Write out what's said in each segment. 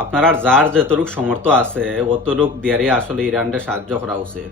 আপনারা যার যতটুক সমর্থ আছে অতটুক দিয়ারই আসলে ইরানকে সাহায্য করা উচিত।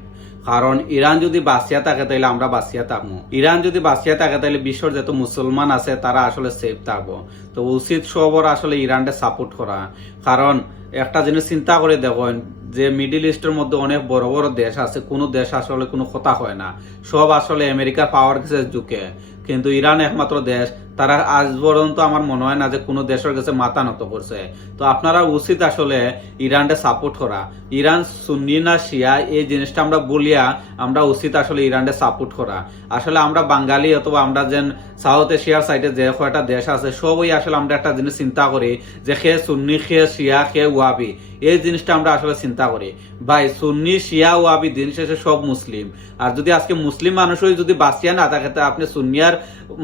কারণ ইরান যদি বাঁচিয়া থাকে তাইলে আমরা বাঁচিয়া থাকবো, ইরান যদি বাঁচিয়া থাকে তাইলে বিশ্বর যত মুসলমান আছে তারা আসলে সেফ থাকবো। তো উচিত সবর আসলে ইরানকে সাপোর্ট করা। কারণ একটা জিনিস চিন্তা করে দেখেন যে মিডিল ইস্টের মধ্যে অনেক বড় বড় দেশ আছে, কোনো দেশ আসলে কোনো কথা হয় না, সব আসলে আমেরিকার পাওয়ার কাছে ঝুঁকে। কিন্তু ইরান একমাত্র দেশ, তারা আজ পর্যন্ত আমার মনে হয় না যে কোনো দেশের কাছে মাথা নত করছে। তো আপনারা উচিত আসলে ইরানকে সাপোর্ট করা। ইরান সুন্নি না শিয়া এই জিনিসটা আমরা বলিয়া আমরা উচিত আসলে ইরানকে সাপোর্ট করা। আসলে আমরা বাঙালি অথবা আমরা যেন সাউথ এশিয়ার সাইডে যে কয়টা দেশ আছে সবই আসলে আমরা একটা জিনিস চিন্তা করি যে খে সুন্নি খে শিয়া খে ওয়াবি, এই জিনিসটা আমরা আসলে চিন্তা করি। ভাই সুন্নি শিয়া ওয়াবি দিন শেষে সব মুসলিম। আর যদি আজকে মুসলিম মানুষই যদি বাঁচিয়া না থাকে তা আপনি সুন্নিয়ার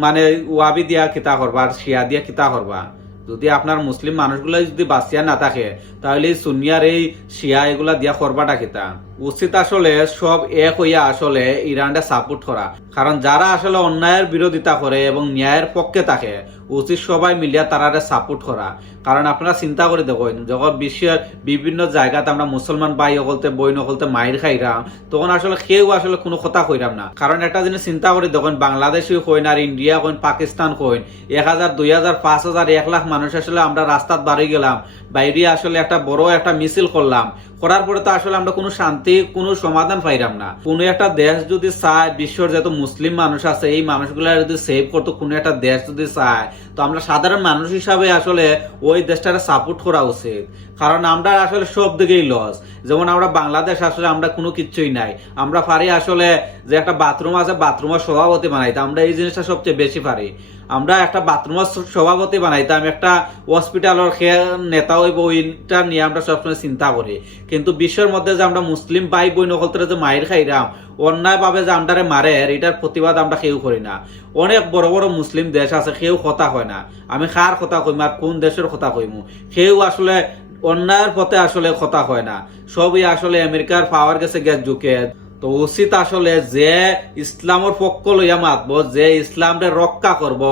মানে ওয়াবি দিয়া কিতা করবা আর শিয়া দিয়া কিতা করবা? যদি আপনার মুসলিম মানুষগুলো যদি বাঁচিয়া না থাকে তাহলে সুন্নিয়ার এই শিয়া এগুলা দিয়া করবাটা কিতা? উচিত আসলে সব এক হইয়া আসলে ইরানটা সাপোর্ট করা। কারণ যারা আসলে অন্যায়ের বিরোধিতা করে এবং ন্যায়ের পক্ষে থাকে উচিত সবাই মিলিয়া তারারে সাপোর্ট করা। কারণ আপনারা চিন্তা করে দেখেন যখন বিশ্বের বিভিন্ন জায়গাতে আমরা মুসলমান ভাই হলতে বই নকলতে মাইর খাইরাম তখন আসলে কেউ আসলে কোনো কথা কইরাম না। কারণ একটা জিনিস চিন্তা করে দেখেন বাংলাদেশি কইন আর India coin Pakistan coin 1000 2000 5000 1 lakh মানুষ আসলে আমরা রাস্তাত বাড়ি গেলাম, বাইরে আসলে একটা বড় একটা মিছিল করলাম, করার পরে তো আসলে আমরা কোনো শান্তি কোনো সমাধান পাইলাম না। কোনো একটা দেশ যদি চায় বিশ্বর যত মুসলিম মানুষ আছে এই মানুষগুলা যদি সেভ করতো, কোনো একটা দেশ যদি চায় তো আমরা সাধারণ মানুষ হিসাবে আসলে ওই দেশটাকে সাপোর্ট করা উচিত। কারণ আমরা আসলে সব দিকেই লস। যেমন আমরা বাংলাদেশ আসলে আমরা কোনো কিচ্ছুই নাই, আমরা পারি আসলে যে একটা বাথরুম আছে বাথরুমের সভাপতি বানাইতে, আমরা এই জিনিসটা সবচেয়ে বেশি পারি। আমরা একটা বাথরুমের সভাপতি বানাইতাম, একটা হসপিটালের নেতা হইব ওইটা নিয়ে আমরা সবসময় চিন্তা করি। কিন্তু বিশ্বের মধ্যে যে আমরা মুসলিম ভাই বোন নকলতে যে মায়ের খাইরাম অন্যায় ভাবে যে আমরারে মারে এটার প্রতিবাদ আমরা কেউ করি না। অনেক বড় বড় মুসলিম দেশ আছে কেউ কথা হয় না। আমি কার কথা কইম আর কোন দেশের কথা কইমু, কেউ আসলে অন্যায়ের পথে আসলে কথা হয় না, সবই আসলে আমেরিকার পাওয়ার গেছে গ্যাস ঝুঁকে। তো উচিত আসলে যে ইসলামের পক্ষ লইয়া মাতব, যে ইসলামরে রক্ষা করব,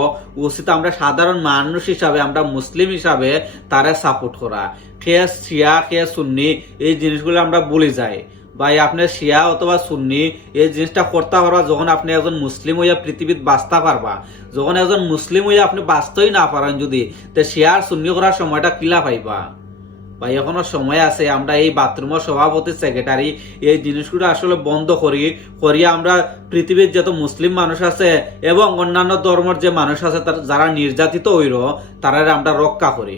উচিত আমরা সাধারণ মানুষ হিসাবে আমরা মুসলিম হিসাবে তারে সাপোর্ট করা। কে শিয়া কে সুন্নি এই জিনিসগুলো আমরা বলে যাই। ভাই আপনি শিয়া অথবা সুন্নি এই জিনিসটা করতে পারবা যখন আপনি একজন মুসলিম হইয়া পৃথিবীত বাঁচতে পারবা। যখন একজন মুসলিম হইয়া আপনি বাঁচতেই না পারেন যদি, তো শিয়া আর সুন্নি করার সময়টা কিলা পাইবা? ভাই এখনো সময় আছে, আমরা এই বাথরুমের সভাপতি সেক্রেটারি এই জিনিসগুলো আসলে বন্ধ করিয়া আমরা পৃথিবীর যত মুসলিম মানুষ আছে এবং অন্যান্য ধর্মের যে মানুষ আছে যারা নির্যাতিত হইল তারা আমরা রক্ষা করি।